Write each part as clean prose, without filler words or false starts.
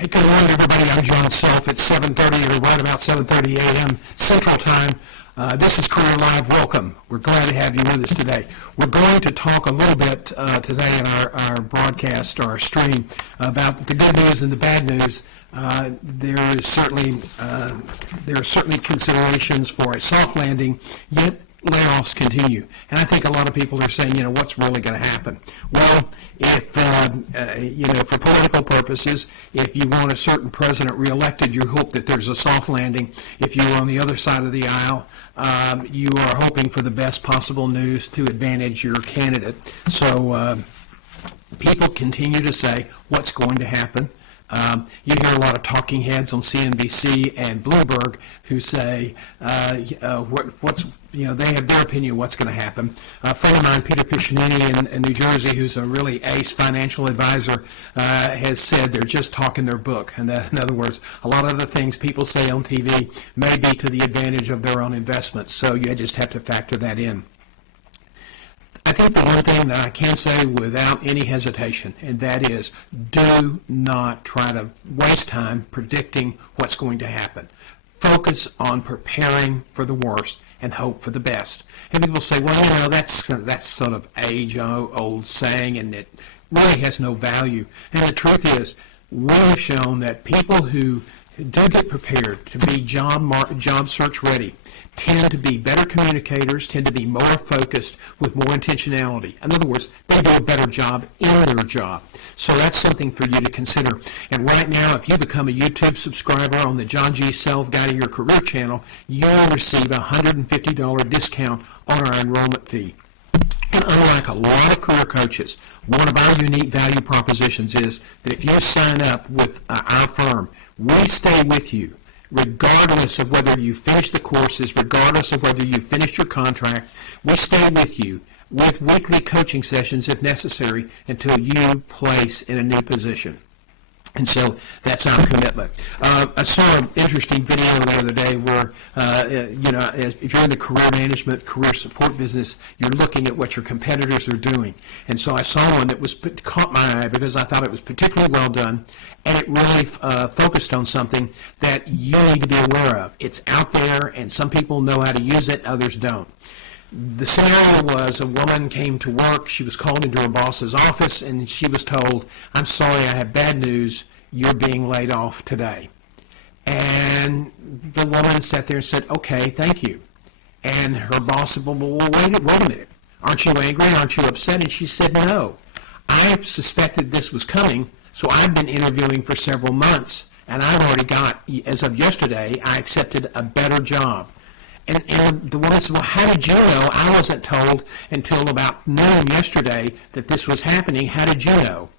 Hey, good morning, everybody. I'm John Self. It's 7:30 or right about 7:30 a.m. Central Time. This is Career Live. Welcome. We're glad to have you with us today. We're going to talk a little bit today in our broadcast, our stream, about the good news and the bad news. There are certainly considerations for a soft landing, yet layoffs continue. And I think a lot of people are saying, what's really going to happen? Well, if, for political purposes, if you want a certain president reelected, you hope that there's a soft landing. If you're on the other side of the aisle, you are hoping for the best possible news to advantage your candidate. So people continue to say, what's going to happen? You hear a lot of talking heads on CNBC and Bloomberg who say they have their opinion of what's going to happen. A friend of mine, Peter Piccinini in New Jersey, who's a really ace financial advisor, has said they're just talking their book. And in other words, a lot of the things people say on TV may be to the advantage of their own investments. So you just have to factor that in. I think the one thing that I can say without any hesitation, and that is, do not try to waste time predicting what's going to happen. Focus on preparing for the worst and hope for the best. And people say, well, that's sort of age-old saying, and it really has no value. And the truth is, we've shown that people who do get prepared to be job search ready tend to be better communicators, tend to be more focused with more intentionality. In other words, they do a better job in their job. So that's something for you to consider. And right now, if you become a YouTube subscriber on the John G. Self Guiding Your Career channel, you'll receive a $150 discount on our enrollment fee. And unlike a lot of career coaches, one of our unique value propositions is that if you sign up with our firm, we stay with you regardless of whether you finish the courses, regardless of whether you finished your contract. We stay with you with weekly coaching sessions if necessary until you place in a new position. And so that's our commitment. I saw an interesting video the other day where, if you're in the career management, career support business, you're looking at what your competitors are doing. And so I saw one that caught my eye because I thought it was particularly well done, and it really focused on something that you need to be aware of. It's out there, and some people know how to use it, others don't. The scenario was a woman came to work. She was called into her boss's office, and she was told, "I'm sorry, I have bad news. You're being laid off today." And the woman sat there and said, "Okay, thank you." And her boss said, "Well, wait a minute. Aren't you angry? Aren't you upset?" And she said, "No. I suspected this was coming, so I've been interviewing for several months, and I've already got, as of yesterday, I accepted a better job." And the woman said, "Well, how did you know? I wasn't told until about noon yesterday that this was happening. How did you know?"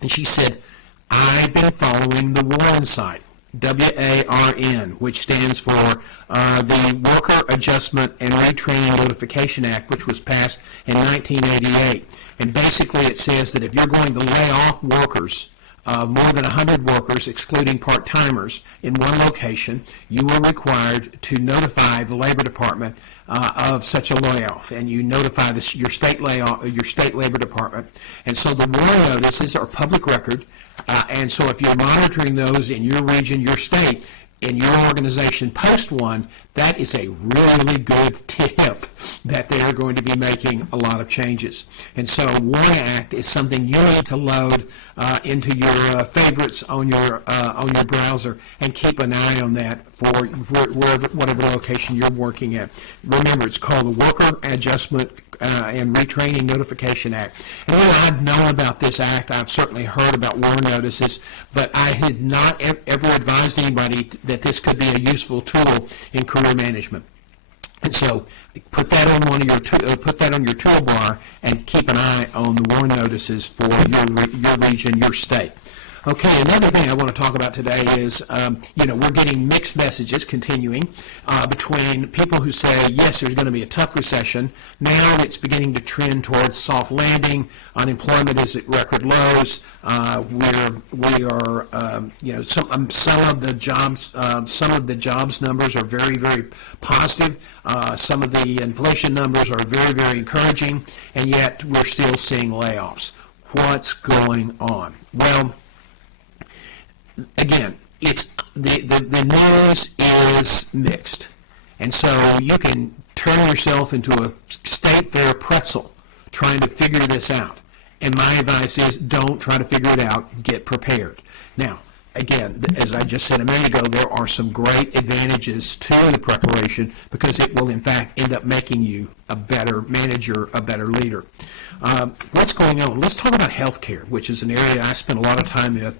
And she said, "I've been following the WARN site, WARN, which stands for the Worker Adjustment and Retraining Notification Act, which was passed in 1988. And basically it says that if you're going to lay off workers, more than 100 workers, excluding part-timers, in one location, you are required to notify the Labor Department of such a layoff, and you notify your state Labor Department. And so the WARN notices are public record, and so if you're monitoring those in your region, your state, in your organization post one, that is a really good tip that they are going to be making a lot of changes. And so WARN Act is something you need to load into your favorites on your browser and keep an eye on that for whatever location you're working at. Remember, it's called the Worker Adjustment and Retraining Notification Act. And I've known about this act. I've certainly heard about WARN notices, but I had not ever advised anybody that this could be a useful tool in career management. And so put that on your toolbar and keep an eye on the WARN notices for your region, your state. Okay, another thing I want to talk about today is, we're getting mixed messages continuing between people who say, yes, there's going to be a tough recession. Now it's beginning to trend towards soft landing. Unemployment is at record lows. We are, some of the jobs numbers are very, very positive. Some of the inflation numbers are very, very encouraging, and yet we're still seeing layoffs. What's going on? Well, again, it's the news is mixed. And so you can turn yourself into a state fair pretzel trying to figure this out. And my advice is don't try to figure it out. Get prepared. Now, again, as I just said a minute ago, there are some great advantages to the preparation because it will, in fact, end up making you a better manager, a better leader. What's going on? Let's talk about healthcare, which is an area I spend a lot of time with.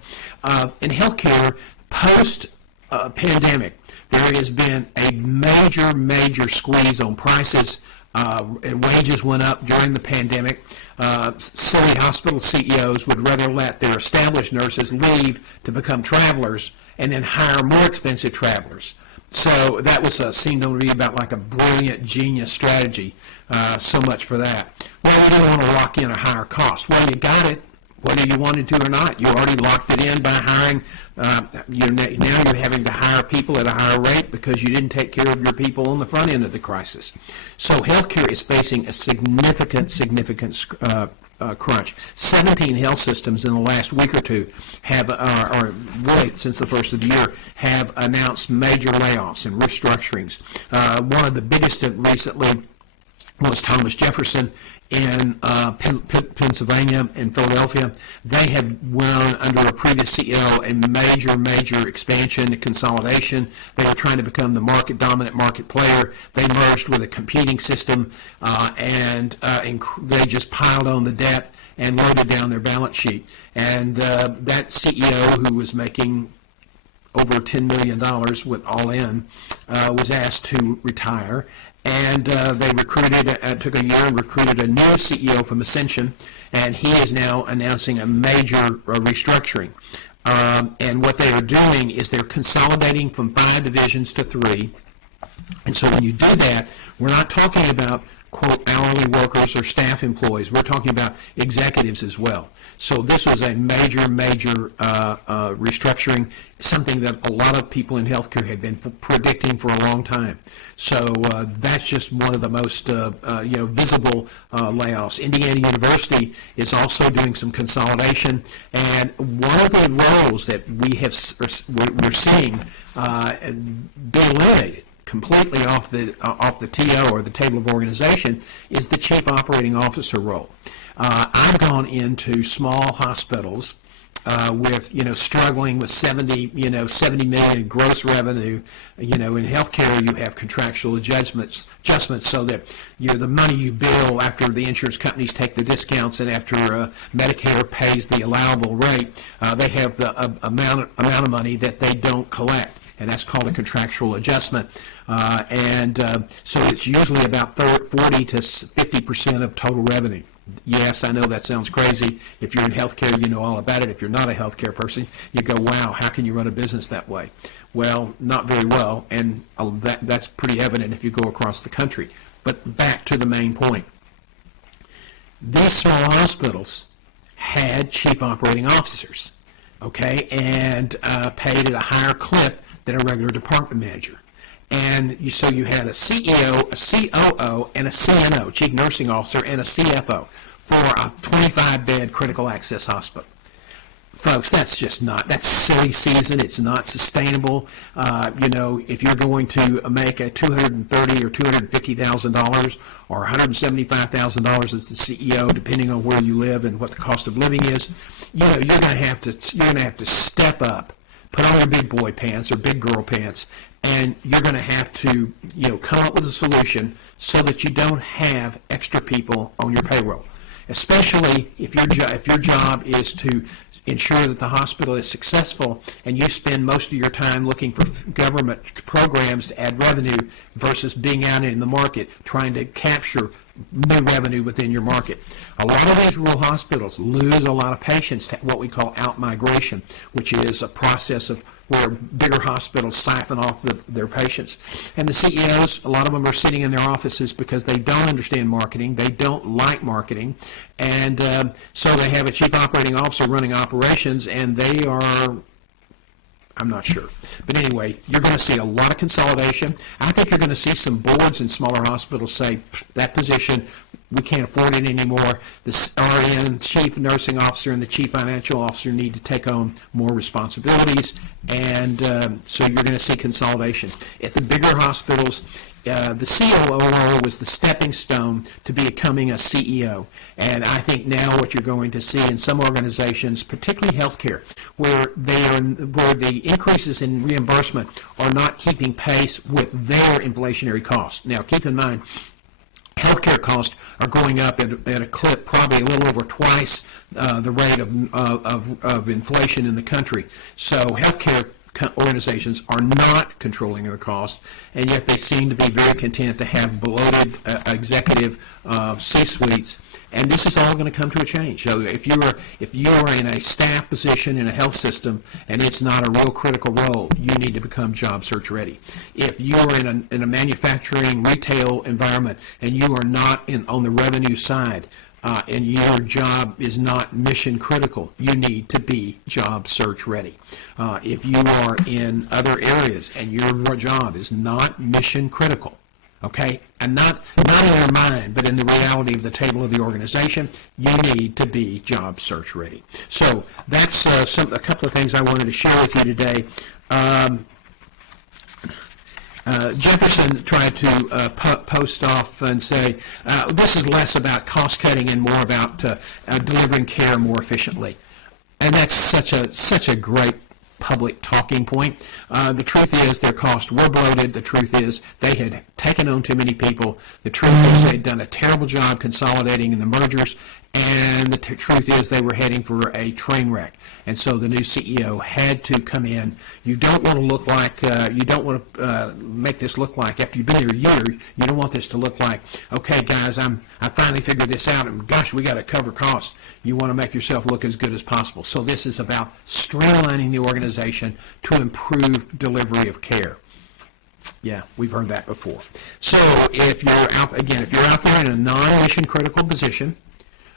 In healthcare, post-pandemic, there has been a major squeeze on prices. Wages went up during the pandemic. Silly hospital CEOs would rather let their established nurses leave to become travelers and then hire more expensive travelers. So that was seemed to be about like a brilliant genius strategy. So much for that. Well, you don't want to lock in a higher cost. Well, you got it, whether you wanted to or not. You already locked it in by hiring. Now you're having to hire people at a higher rate because you didn't take care of your people on the front end of the crisis. So healthcare is facing a significant crunch. 17 health systems in the last week or two have, or really since the first of the year, have announced major layoffs and restructurings. One of the biggest recently was Thomas Jefferson in Pennsylvania and Philadelphia. They had went under a previous CEO a major expansion and consolidation. They were trying to become the dominant market player. They merged with a competing system and they just piled on the debt and loaded down their balance sheet. And that CEO, who was making over $10 million with all in, was asked to retire. And they took a year and recruited a new CEO from Ascension, and he is now announcing a major restructuring. And what they are doing is they're consolidating from 5 divisions to 3. And so when you do that, we're not talking about, quote, hourly workers or staff employees. We're talking about executives as well. So this was a major restructuring, something that a lot of people in healthcare had been predicting for a long time. So that's just one of the most visible layoffs. Indiana University is also doing some consolidation, and one of the roles that we're seeing be eliminated completely off the TO, or the table of organization, is the chief operating officer role. I've gone into small hospitals with struggling with 70 million gross revenue. In healthcare you have contractual adjustments so that the money you bill after the insurance companies take the discounts and after Medicare pays the allowable rate, they have the amount of money that they don't collect. And that's called a contractual adjustment. So it's usually about 40 to 50% of total revenue. Yes, I know that sounds crazy. If you're in healthcare, you know all about it. If you're not a healthcare person, you go, wow, how can you run a business that way? Well, not very well, and that's pretty evident if you go across the country. But back to the main point. These small hospitals had chief operating officers, okay, and paid at a higher clip than a regular department manager. And so you had a CEO, a COO, and a CNO, Chief Nursing Officer, and a CFO for a 25-bed critical access hospital. Folks, that's silly season. It's not sustainable. If you're going to make a $230,000 or $250,000 or $175,000 as the CEO, depending on where you live and what the cost of living is, you're going to have to step up, put on your big boy pants or big girl pants, and you're going to have to come up with a solution so that you don't have extra people on your payroll, especially if your job is to ensure that the hospital is successful and you spend most of your time looking for government programs to add revenue versus being out in the market trying to capture new revenue within your market. A lot of these rural hospitals lose a lot of patients to what we call out-migration, which is a process of where bigger hospitals siphon off their patients. And the CEOs, a lot of them are sitting in their offices because they don't understand marketing, they don't like marketing, and so they have a chief operating officer running operations, and they are I'm not sure. But anyway, you're going to see a lot of consolidation. I think you're going to see some boards in smaller hospitals say, that position, we can't afford it anymore. The RN, Chief Nursing Officer, and the Chief Financial Officer need to take on more responsibilities, and so you're going to see consolidation. At the bigger hospitals, the COO role was the stepping stone to becoming a CEO. And I think now what you're going to see in some organizations, particularly healthcare, where the increases in reimbursement are not keeping pace with their inflationary costs. Now, keep in mind, healthcare costs are going up at a clip probably a little over twice the rate of inflation in the country. So healthcare organizations are not controlling their costs, and yet they seem to be very content to have bloated executive C-suites. And this is all going to come to a change. So if you're in a staff position in a health system and it's not a real critical role, you need to become job search ready. If you're in a manufacturing retail environment and you are not on the revenue side, and your job is not mission critical, you need to be job search ready. If you are in other areas and your job is not mission critical, okay, and not in your mind, but in the reality of the table of the organization, you need to be job search ready. So that's a couple of things I wanted to share with you today. Jefferson tried to post off and say, this is less about cost cutting and more about delivering care more efficiently. And that's such a great public talking point. The truth is their costs were bloated. The truth is they had taken on too many people. The truth is they'd done a terrible job consolidating in the mergers. And the truth is they were heading for a train wreck. And so the new CEO had to come in. You don't want to look like, you don't want to make this look like, after you've been here a year, you don't want this to look like, okay, guys, I finally figured this out, and gosh, we got to cover costs. You want to make yourself look as good as possible. So this is about streamlining the organization to improve delivery of care. Yeah, we've heard that before. So if you're out there in a non-mission critical position,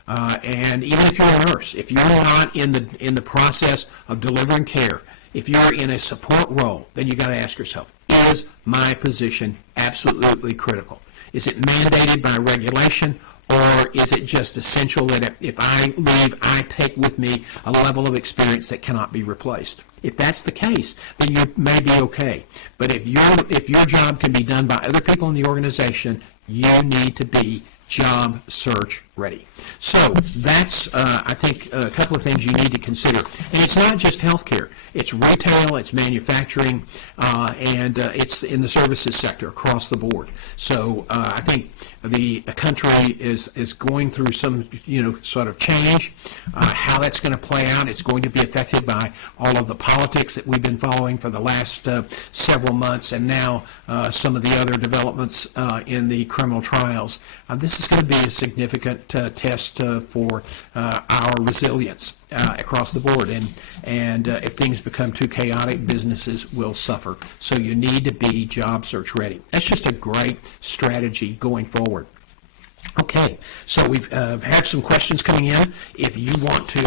and even if you're a nurse, if you're not in the process of delivering care, if you're in a support role, then you got to ask yourself, is my position absolutely critical? Is it mandated by regulation, or is it just essential that if I leave, I take with me a level of experience that cannot be replaced? If that's the case, then you may be okay. But if your job can be done by other people in the organization, you need to be job search ready. So that's, I think, a couple of things you need to consider. And it's not just healthcare. It's retail, it's manufacturing, and it's in the services sector across the board. So I think the country is going through some, sort of change. How that's going to play out, it's going to be affected by all of the politics that we've been following for the last several months, and now some of the other developments in the criminal trials. This is going to be a significant test for our resilience across the board, and if things become too chaotic, businesses will suffer. So you need to be job search ready. That's just a great strategy going forward. Okay, so we've had some questions coming in. If you want to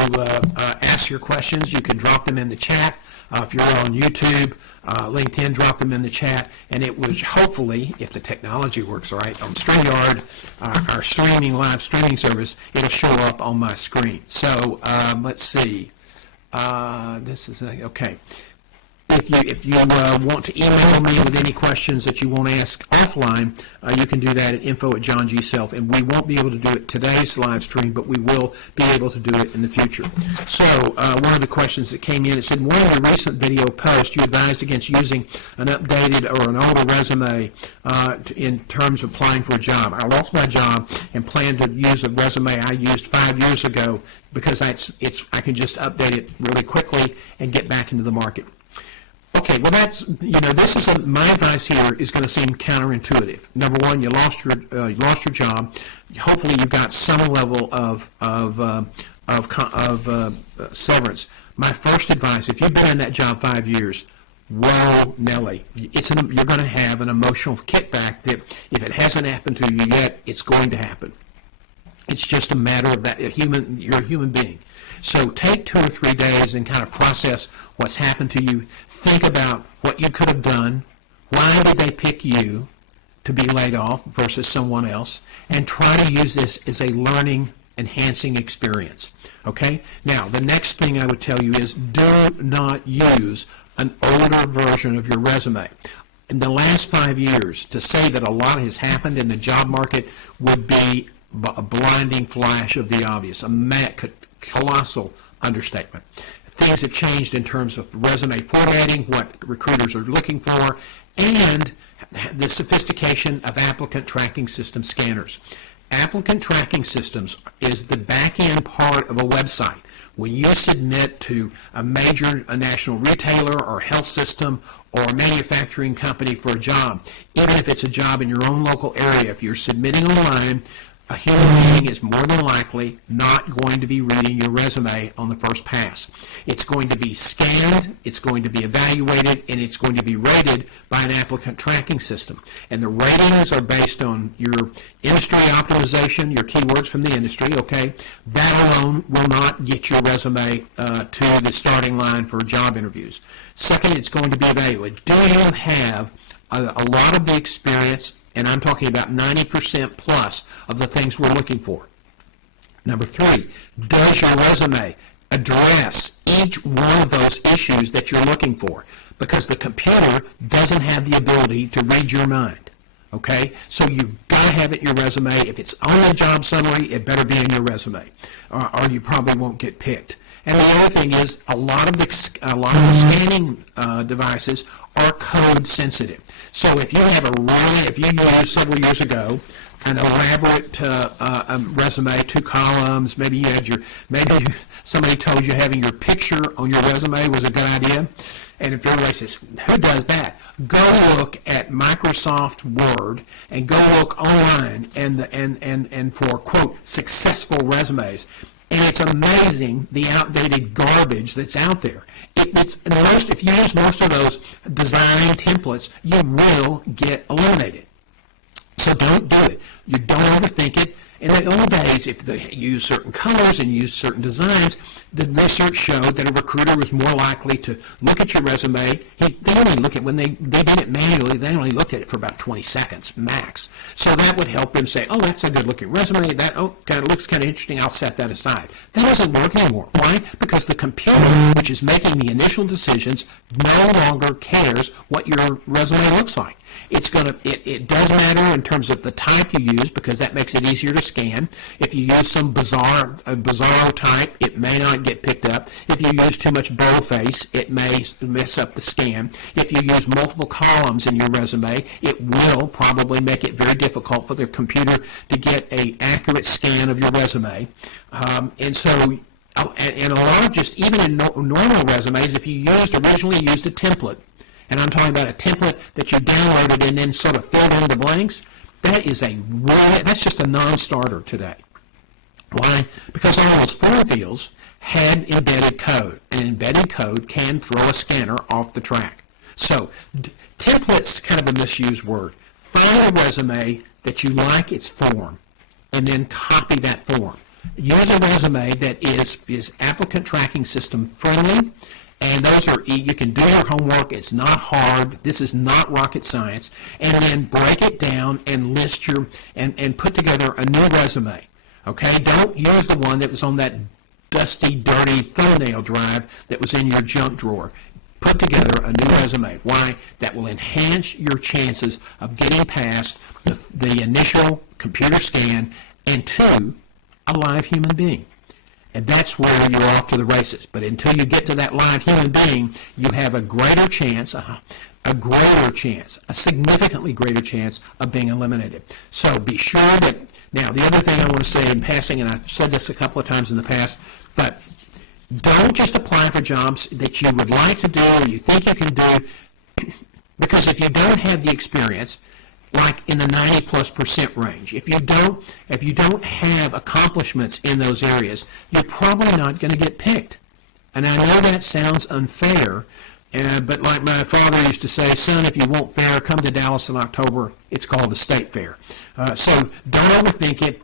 ask your questions, you can drop them in the chat. If you're on YouTube, LinkedIn, drop them in the chat. And it was hopefully, if the technology works right, on StreamYard, our live streaming service, it'll show up on my screen. So let's see. This is okay. If you want to email me with any questions that you want to ask offline, you can do that at info@johngself, and we won't be able to do it today's live stream, but we will be able to do it in the future. So one of the questions that came in, it said, one of your recent video posts, you advised against using an updated or an older resume in terms of applying for a job. I lost my job and plan to use a resume I used 5 years ago because I can just update it really quickly and get back into the market. Okay, well that's, this is my advice here is going to seem counterintuitive. Number one, you lost your job. Hopefully you've got some level of severance. My first advice, if you've been in that job 5 years, whoa, Nelly, you're going to have an emotional kickback that if it hasn't happened to you yet, it's going to happen. It's just a matter of that you're a human being. So take 2 or 3 days and kind of process what's happened to you. Think about what you could have done. Why did they pick you to be laid off versus someone else? And try to use this as a learning, enhancing experience. Okay? Now, the next thing I would tell you is do not use an older version of your resume. In the last 5 years, to say that a lot has happened in the job market would be a blinding flash of the obvious, a colossal understatement. Things have changed in terms of resume formatting, what recruiters are looking for, and the sophistication of applicant tracking system scanners. Applicant tracking systems is the back-end part of a website. When you submit to a major national retailer or health system or manufacturing company for a job, even if it's a job in your own local area, if you're submitting online, a human being is more than likely not going to be reading your resume on the first pass. It's going to be scanned, it's going to be evaluated, and it's going to be rated by an applicant tracking system. And the ratings are based on your industry optimization, your keywords from the industry, okay? That alone will not get your resume to the starting line for job interviews. Second, it's going to be evaluated. Do you have a lot of the experience? And I'm talking about 90% plus of the things we're looking for. Number 3, does your resume address each one of those issues that you're looking for? Because the computer doesn't have the ability to read your mind. Okay? So you've got to have it in your resume. If it's on a job summary, it better be in your resume, or you probably won't get picked. And the other thing is, a lot of the scanning devices are code sensitive. So if you have if you used several years ago an elaborate resume, 2 columns, maybe somebody told you having your picture on your resume was a good idea, and if everybody says, who does that? Go look at Microsoft Word and go look online and for, quote, successful resumes. And it's amazing the outdated garbage that's out there. If you use most of those design templates, you will get eliminated. So don't do it. You don't overthink it. In the old days, if they use certain colors and use certain designs, the research showed that a recruiter was more likely to look at your resume. They only look at, when they did it manually, they only looked at it for about 20 seconds max. So that would help them say, oh, that's a good looking resume. That looks kind of interesting. I'll set that aside. That doesn't work anymore. Why? Because the computer, which is making the initial decisions, no longer cares what your resume looks like. It does matter in terms of the type you use, because that makes it easier to scan. If you use some bizarre type, it may not get picked up. If you use too much boldface, it may mess up the scan. If you use multiple columns in your resume, it will probably make it very difficult for the computer to get an accurate scan of your resume. And a lot of just, even in normal resumes, if you originally used a template, and I'm talking about a template that you downloaded and then sort of filled in the blanks, that's just a non-starter today. Why? Because all those form fields had embedded code, and embedded code can throw a scanner off the track. So template's kind of a misused word. Find a resume that you like its form, and then copy that form. Use a resume that is applicant tracking system friendly. And you can do your homework. It's not hard. This is not rocket science. And then break it down and list and put together a new resume. Okay? Don't use the one that was on that dusty, dirty thumbnail drive that was in your junk drawer. Put together a new resume. Why? That will enhance your chances of getting past the initial computer scan and to a live human being. And that's where you're off to the races. But until you get to that live human being, you have a greater chance, a significantly greater chance of being eliminated. So be sure that, now the other thing I want to say in passing, and I've said this a couple of times in the past, but don't just apply for jobs that you would like to do or you think you can do, because if you don't have the experience, like in the 90+% range. If you don't have accomplishments in those areas, you're probably not going to get picked. And I know that sounds unfair, but like my father used to say, son, if you want fair, come to Dallas in October. It's called the State Fair. So don't overthink it.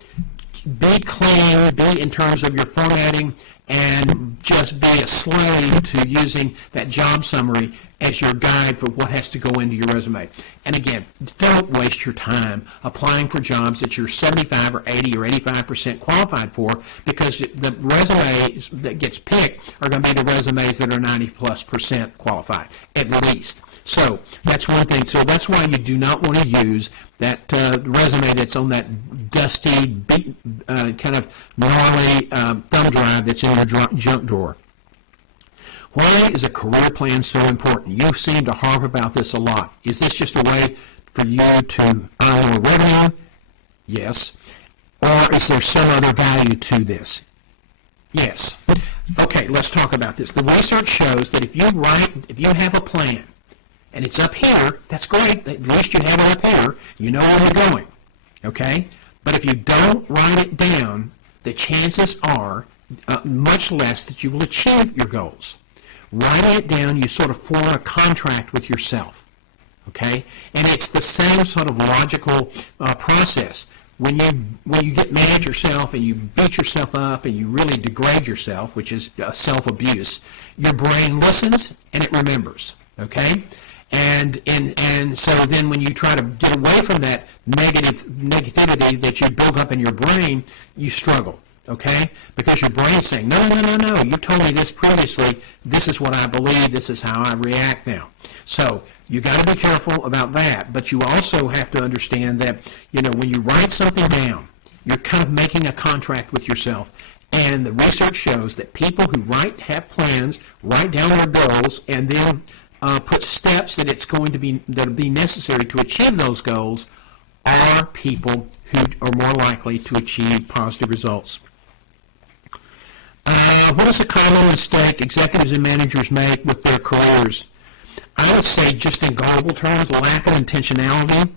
be clean, be in terms of your formatting, and just be a slave to using that job summary as your guide for what has to go into your resume. And again, don't waste your time applying for jobs that you're 75 or 80 or 85% qualified for, because the resumes that gets picked are going to be the resumes that are 90+% qualified, at least. So that's one thing. So that's why you do not want to use that resume that's on that dusty, kind of gnarly thumb drive that's in your junk drawer. Why is a career plan so important? You seem to harp about this a lot. Is this just a way for you to earn more revenue? Yes. Or is there some other value to this? Yes. Okay, let's talk about this. The research shows that if you have a plan, and it's up here, that's great. At least you have it up here. You know where you're going. Okay? But if you don't write it down, the chances are much less that you will achieve your goals. Writing it down, you sort of form a contract with yourself. Okay? And it's the same sort of logical process. When you get mad at yourself and you beat yourself up and you really degrade yourself, which is self-abuse, your brain listens and it remembers. Okay? And so then when you try to get away from that negativity that you build up in your brain, you struggle, okay? Because your brain's saying, no, you told me this previously, this is what I believe, this is how I react now. So you got to be careful about that, but you also have to understand that, when you write something down, you're kind of making a contract with yourself. And the research shows that people who have plans, write down their goals, and then put steps that'll be necessary to achieve those goals, are people who are more likely to achieve positive results. What is a common mistake executives and managers make with their careers? I would say, just in global terms, lack of intentionality.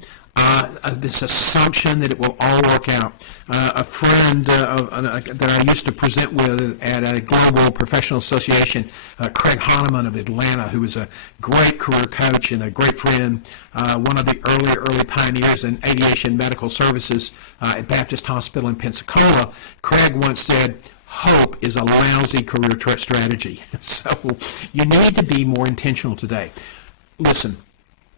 This assumption that it will all work out. A friend that I used to present with at a global professional association, Craig Hahnemann of Atlanta, who was a great career coach and a great friend, one of the early pioneers in aviation medical services at Baptist Hospital in Pensacola. Craig once said, hope is a lousy career strategy. So you need to be more intentional today. Listen,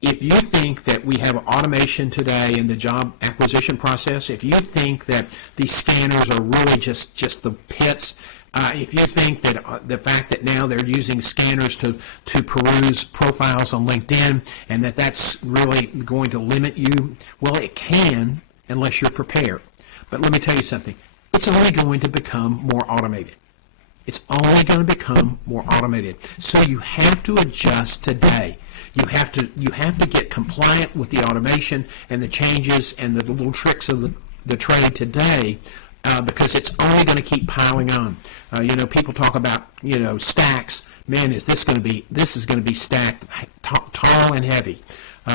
if you think that we have automation today in the job acquisition process, if you think that these scanners are really just the pits, if you think that the fact that now they're using scanners to peruse profiles on LinkedIn and that's really going to limit you, well, it can, unless you're prepared. But let me tell you something. It's only going to become more automated. It's only going to become more automated. So you have to adjust today. You have to get compliant with the automation and the changes and the little tricks of the trade today, because it's only going to keep piling on. People talk about stacks. Man, this is going to be stacked tall and heavy.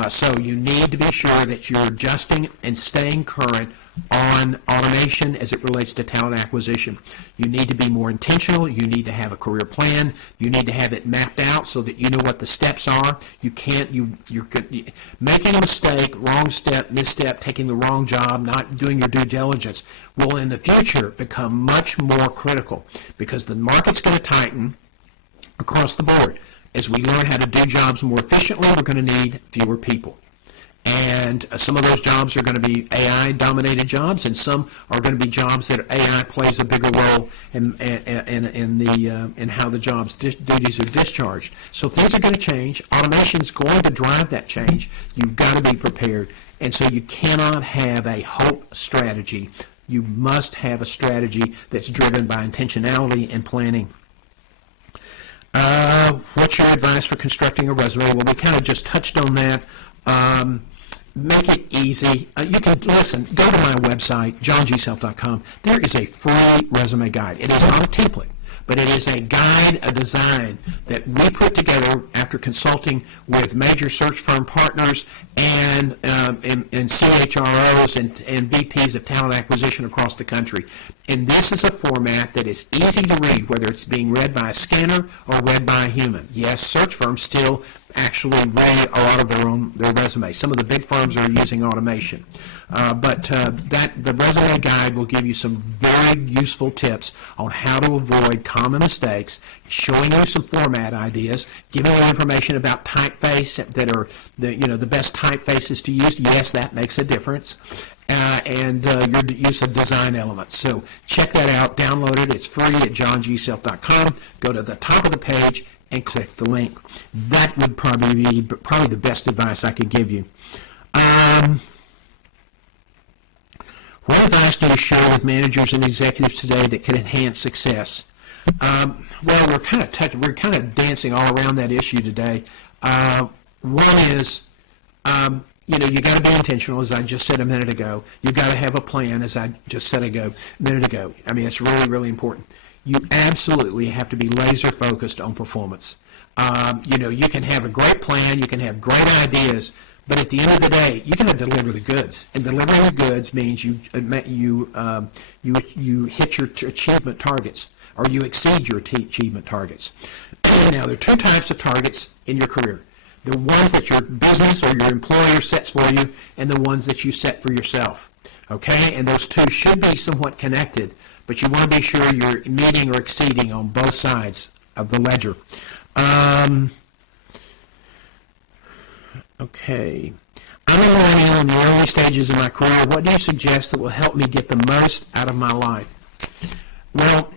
So you need to be sure that you're adjusting and staying current on automation as it relates to talent acquisition. You need to be more intentional. You need to have a career plan. You need to have it mapped out so that you know what the steps are. You're making a mistake, wrong step, misstep, taking the wrong job, not doing your due diligence will in the future become much more critical, because the market's going to tighten across the board. As we learn how to do jobs more efficiently, we're going to need fewer people. And some of those jobs are going to be AI-dominated jobs, and some are going to be jobs that AI plays a bigger role in how the job's duties are discharged. So things are going to change. Automation's going to drive that change. You've got to be prepared. And so you cannot have a hope strategy. You must have a strategy that's driven by intentionality and planning. What's your advice for constructing a resume? Well, we kind of just touched on that. Make it easy. You can, go to my website, johnGself.com. There is a free resume guide. It is not a template, but it is a guide, a design that we put together after consulting with major search firm partners and CHROs and VPs of talent acquisition across the country. And this is a format that is easy to read, whether it's being read by a scanner or read by a human. Yes, search firms still actually write a lot of their resume. Some of the big firms are using automation, but the resume guide will give you some very useful tips on how to avoid common mistakes, showing you some format ideas, giving you information about typeface that are the best typefaces to use. Yes, that makes a difference. And your use of design elements. So check that out, download it. It's free at johngself.com. Go to the top of the page and click the link. That would probably be the best advice I could give you. What advice do you share with managers and executives today that can enhance success? Well, we're kind of dancing all around that issue today. One is, you got to be intentional, as I just said a minute ago. You've got to have a plan, as I just said a minute ago. I mean, it's really, really important. You absolutely have to be laser focused on performance. You can have a great plan, you can have great ideas, but at the end of the day, you got to deliver the goods. And delivering the goods means you hit your achievement targets, or you exceed your achievement targets. Now, there are two types of targets in your career. The ones that your business or your employer sets for you, and the ones that you set for yourself. Okay? And those two should be somewhat connected, but you want to be sure you're meeting or exceeding on both sides of the ledger. Okay. I'm a millennial in the early stages of my career. What do you suggest that will help me get the most out of my life? Well,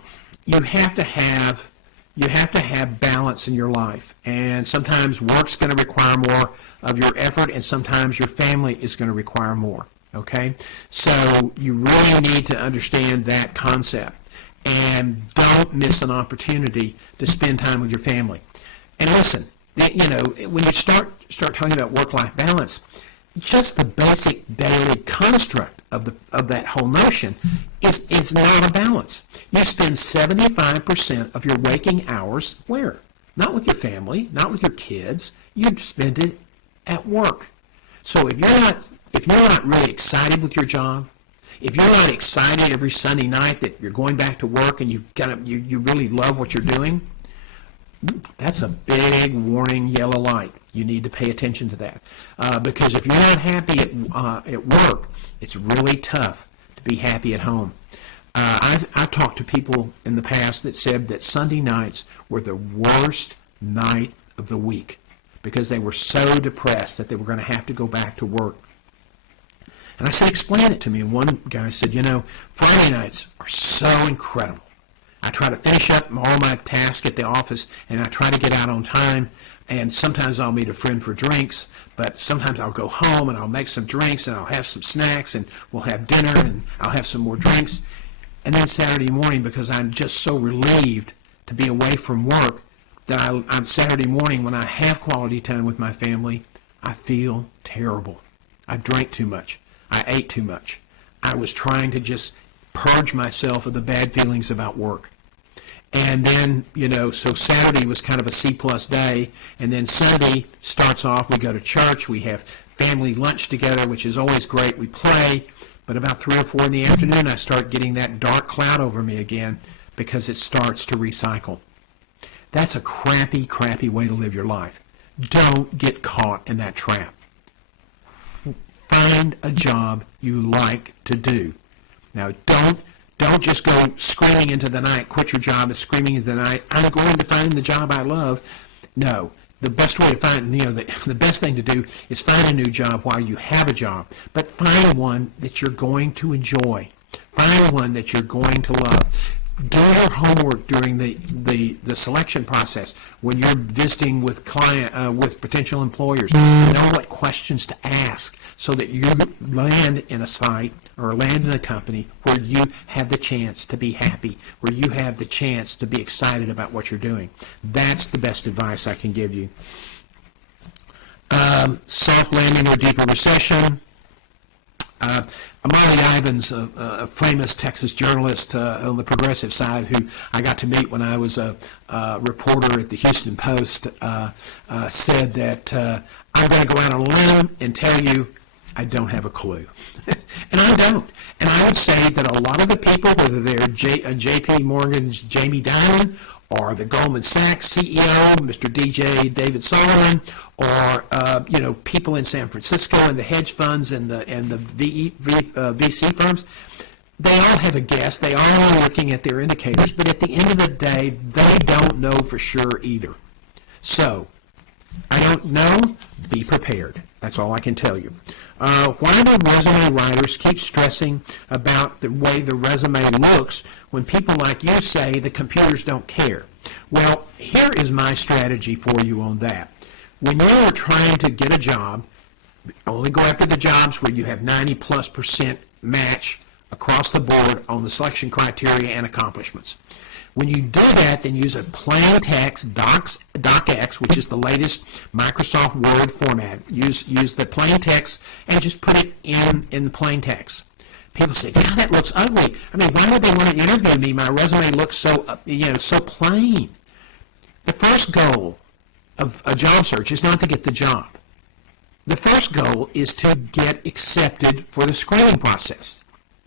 you have to have balance in your life, and sometimes work's going to require more of your effort, and sometimes your family is going to require more. Okay, so you really need to understand that concept, and don't miss an opportunity to spend time with your family. And listen, when you start talking about work-life balance, just the basic daily construct of that whole notion is not a balance. You spend 75% of your waking hours where? Not with your family, not with your kids. You spend it at work. So if you're not really excited with your job, if you're not excited every Sunday night that you're going back to work and you really love what you're doing, that's a big warning yellow light. You need to pay attention to that. Because if you're not happy at work, it's really tough to be happy at home. I've talked to people in the past that said that Sunday nights were the worst night of the week because they were so depressed that they were going to have to go back to work. And I said, explain it to me. And one guy said, Friday nights are so incredible. I try to finish up all my tasks at the office, and I try to get out on time. And sometimes I'll meet a friend for drinks, but sometimes I'll go home and I'll make some drinks and I'll have some snacks and we'll have dinner and I'll have some more drinks. And then Saturday morning, because I'm just so relieved to be away from work, that I'm Saturday morning when I have quality time with my family, I feel terrible. I drank too much. I ate too much. I was trying to just purge myself of the bad feelings about work. And then, so Saturday was kind of a C-plus day, and then Sunday starts off, we go to church, we have family lunch together, which is always great, we play, but about 3 or 4 in the afternoon, I start getting that dark cloud over me again because it starts to recycle. That's a crappy, crappy way to live your life. Don't get caught in that trap. Find a job you like to do. Now, don't just go screaming into the night, quit your job and screaming into the night, I'm going to find the job I love. No, the best way to find, the best thing to do is find a new job while you have a job, but find one that you're going to enjoy. Find one that you're going to love. Do your homework during the selection process when you're visiting with with potential employers. Know what questions to ask so that you land in a site or land in a company where you have the chance to be happy, where you have the chance to be excited about what you're doing. That's the best advice I can give you. Soft landing or deeper recession. Amari Ivins, a famous Texas journalist on the progressive side who I got to meet when I was a reporter at the Houston Post, said that I'm going to go out on a limb and tell you I don't have a clue. And I don't. And I would say that a lot of the people, whether they're J.P. Morgan's Jamie Dimon or the Goldman Sachs CEO, Mr. David Solomon, or people in San Francisco and the hedge funds and the VC firms, they all have a guess. They all are looking at their indicators, but at the end of the day, they don't know for sure either. So, I don't know. Be prepared. That's all I can tell you. Why do resume writers keep stressing about the way the resume looks when people like you say the computers don't care? Well, here is my strategy for you on that. When you're trying to get a job, only go after the jobs where you have 90+% match across the board on the selection criteria and accomplishments. When you do that, then use a plain text, docx, which is the latest Microsoft Word format. Use the plain text and just put it in the plain text. People say, "God, that looks ugly." I mean, why would they want to interview me? My resume looks so so plain. The first goal of a job search is not to get the job. The first goal is to get accepted for the screening process.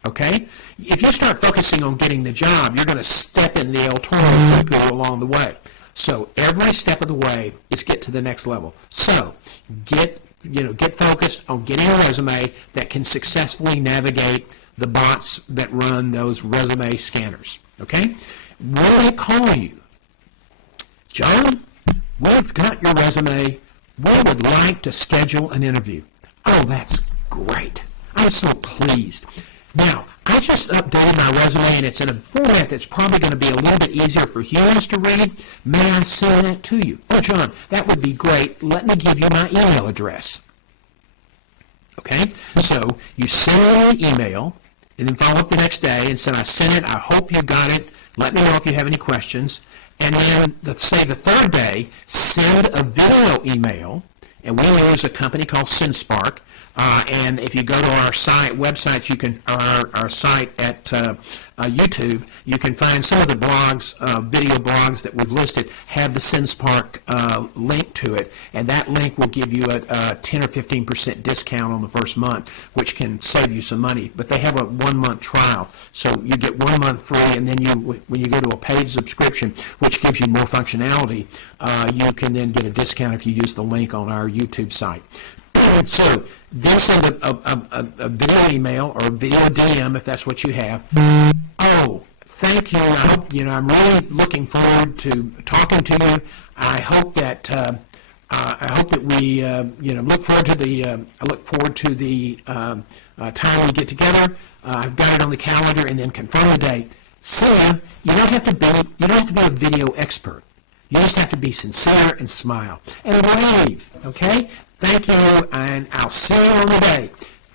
Okay? If you start focusing on getting the job, you're going to step in the alternative pool along the way. So every step of the way is get to the next level. So get focused on getting a resume that can successfully navigate the bots that run those resume scanners. Okay? What do they call you? John, we've got your resume. We would like to schedule an interview. Oh, that's great. I'm so pleased. Now, I just updated my resume, and it's in a format that's probably going to be a little bit easier for humans to read. May I send that to you? Oh, John, that would be great. Let me give you my email address. Okay? So you send me an email, and then follow up the next day and say, I sent it. I hope you got it. Let me know if you have any questions. And then, let's say the third day, send a video email, and we use a company called SendSpark. And if you go to our website, you can our site at YouTube, you can find some of the blogs, video blogs that we've listed have the SendSpark link to it, and that link will give you a 10 or 15% discount on the first month, which can save you some money. But they have a 1-month trial, so you get 1 month free, and then when you go to a paid subscription, which gives you more functionality, you can then get a discount if you use the link on our YouTube site. So then send a video email or a video DM if that's what you have. Oh, thank you. I hope, I'm really looking forward to talking to you. I hope that we look forward to the time we get together. I've got it on the calendar, and then confirm the date. Sam, you don't have to be a video expert. You just have to be sincere and smile and wave. Okay. Thank you, and I'll see you on the day.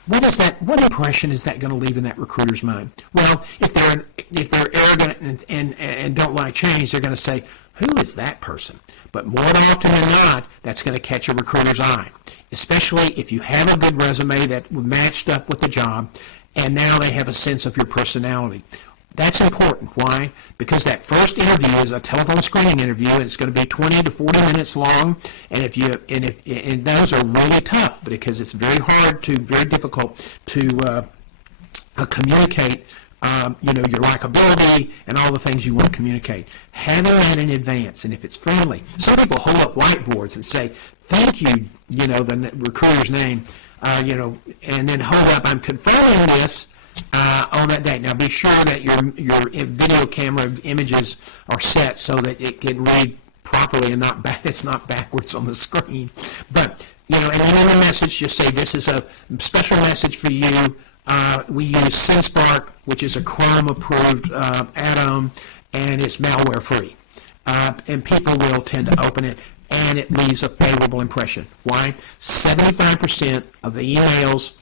What impression is that going to leave in that recruiter's mind? Well, if they're arrogant and don't like change, they're going to say, who is that person? But more often than not, that's going to catch a recruiter's eye, especially if you have a good resume that matched up with the job, and now they have a sense of your personality. That's important. Why? Because that first interview is a telephone screening interview, and it's going to be 20 to 40 minutes long. And and those are really tough because it's very difficult to communicate. Your likability and all the things you want to communicate. Handle that in advance, and if it's friendly, some people hold up whiteboards and say, "Thank you," the recruiter's name, and then hold up, "I'm confirming this." On that date. Now be sure that your video camera images are set so that it can read properly and it's not backwards on the screen. But and in the message, just say this is a special message for you. We use SendSpark, which is a Chrome-approved add-on, and it's malware-free. And people will tend to open it, and it leaves a favorable impression. Why? 75% of the emails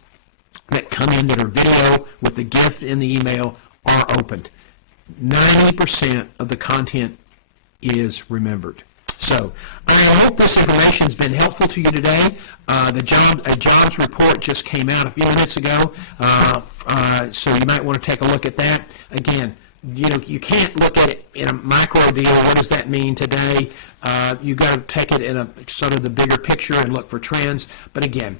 that come in that are video with the GIF in the email are opened. 90% of the content is remembered. So I hope this information has been helpful to you today. A jobs report just came out a few minutes ago, so you might want to take a look at that. Again, you can't look at it in a micro deal. What does that mean today? You've got to take it in a sort of the bigger picture and look for trends. But again,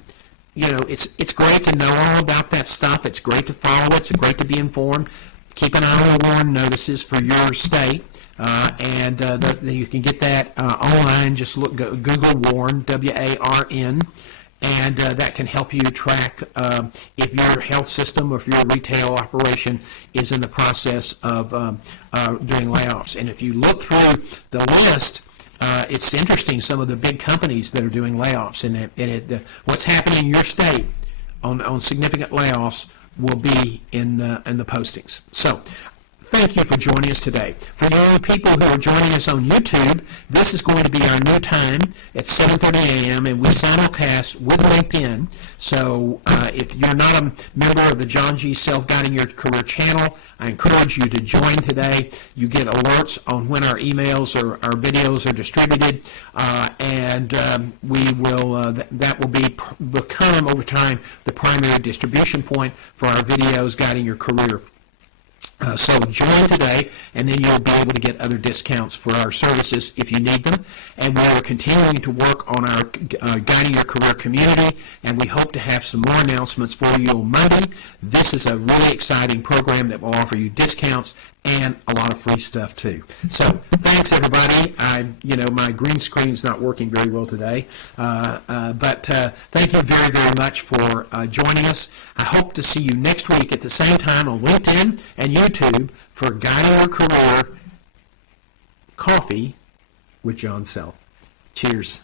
it's great to know all about that stuff. It's great to follow it. It's great to be informed. Keep an eye on the WARN notices for your state. And you can get that online. Just Google WARN, WARN, and that can help you track if your health system or if your retail operation is in the process of doing layoffs. And if you look through the list, it's interesting, some of the big companies that are doing layoffs, and what's happening in your state on significant layoffs will be in the postings. So thank you for joining us today. For you people who are joining us on YouTube, this is going to be our new time at 7:30 a.m. and we simulcast with LinkedIn. So if you're not a member of the John G. Self-Guiding Your Career channel, I encourage you to join today. You get alerts on when our emails or our videos are distributed, and we will that will become over time the primary distribution point for our videos guiding your career. So join today, and then you'll be able to get other discounts for our services if you need them. And we are continuing to work on our Guiding Your Career community, and we hope to have some more announcements for you on Monday. This is a really exciting program that will offer you discounts and a lot of free stuff too. So thanks everybody. My green screen's not working very well today, but thank you very, very much for joining us. I hope to see you next week at the same time on LinkedIn and YouTube for Guiding Your Career Coffee with John Self. Cheers.